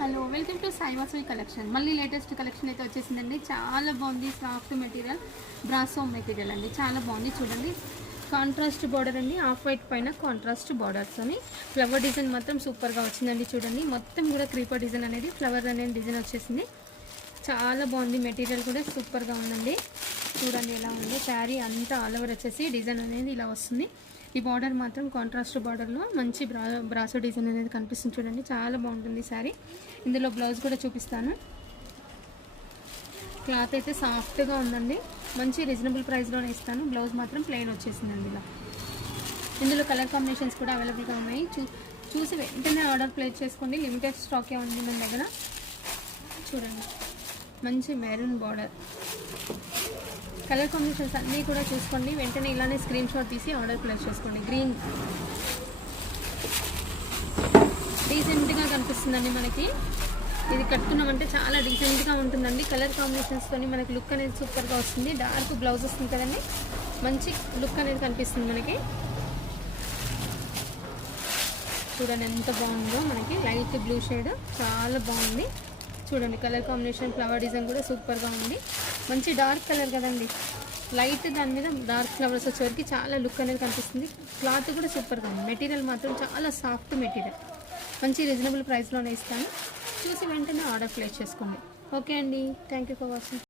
Hello welcome to Sai Vasavi collection. మళ్ళీ latest collection అయితే వచ్చేసిందండి. చాలా బాగుంది. సాఫ్ట్ మెటీరియల్, బ్రాసో మెటీరియల్ అండి. చాలా బాగుంది. చూడండి, కాంట్రాస్ట్ బార్డర్ అండి. ఆఫ్ వైట్ పైన కాంట్రాస్ట్ బార్డర్స్ అని ఫ్లవర్ డిజైన్ మాత్రం సూపర్గా వచ్చిందండి. చూడండి, మొత్తం కూడా క్రీపర్ డిజైన్ అనేది ఫ్లవర్ అనేది డిజైన్ వచ్చేసింది. చాలా బాగుంది. మెటీరియల్ కూడా సూపర్గా ఉందండి. చూడండి ఎలా ఉందో. శారీ అంతా ఆల్ ఓవర్ వచ్చేసి డిజైన్ అనేది ఇలా వస్తుంది. ఈ బార్డర్ మాత్రం కాంట్రాస్ట్ బార్డర్లో మంచి బ్రాసో డిజైన్ అనేది కనిపిస్తుంది. చూడండి, చాలా బాగుంటుంది శారీ. ఇందులో బ్లౌజ్ కూడా చూపిస్తాను. క్లాత్ అయితే సాఫ్ట్గా ఉందండి. మంచి రీజనబుల్ ప్రైస్లోనే ఇస్తాను. బ్లౌజ్ మాత్రం ప్లెయిన్ వచ్చేసిందండి ఇలా. ఇందులో కలర్ కాంబినేషన్స్ కూడా అవైలబుల్గా ఉన్నాయి. చూసి వెంటనే ఆర్డర్ ప్లేస్ చేసుకోండి. లిమిటెడ్ స్టాకే ఉంది మన దగ్గర. చూడండి, మంచి మెరూన్ బార్డర్. కలర్ కాంబినేషన్స్ అన్నీ కూడా చూసుకోండి. వెంటనే ఇలానే స్క్రీన్ షాట్ తీసి ఆర్డర్ ప్లేస్ చేసుకోండి. గ్రీన్ డీసెంట్గా కనిపిస్తుందండి మనకి. ఇది కట్టుకున్నామంటే చాలా డీసెంట్గా ఉంటుందండి. కలర్ కాంబినేషన్స్తో మనకి లుక్ అనేది సూపర్గా వస్తుంది. డార్క్ బ్లౌజ్ వస్తుంది కదండి, మంచి లుక్ అనేది కనిపిస్తుంది మనకి. చూడండి ఎంత బాగుందో. మనకి లైట్ బ్లూ షేడ్ చాలా బాగుంది. చూడండి, కలర్ కాంబినేషన్, ఫ్లవర్ డిజైన్ కూడా సూపర్గా ఉంది. మంచి డార్క్ కలర్ కదండి, లైట్ దాని మీద డార్క్ ఫ్లవర్స్ వచ్చేవరకు చాలా లుక్ అనేది కనిపిస్తుంది. క్లాత్ కూడా సూపర్గా ఉంది. మెటీరియల్ మాత్రం చాలా సాఫ్ట్ మెటీరియల్. మంచి రీజనబుల్ ప్రైస్లోనే ఇస్తాను. చూసి వెంటనే ఆర్డర్ ప్లేస్ చేసుకోండి. ఓకే అండి, థ్యాంక్ యూ ఫర్ వాచింగ్.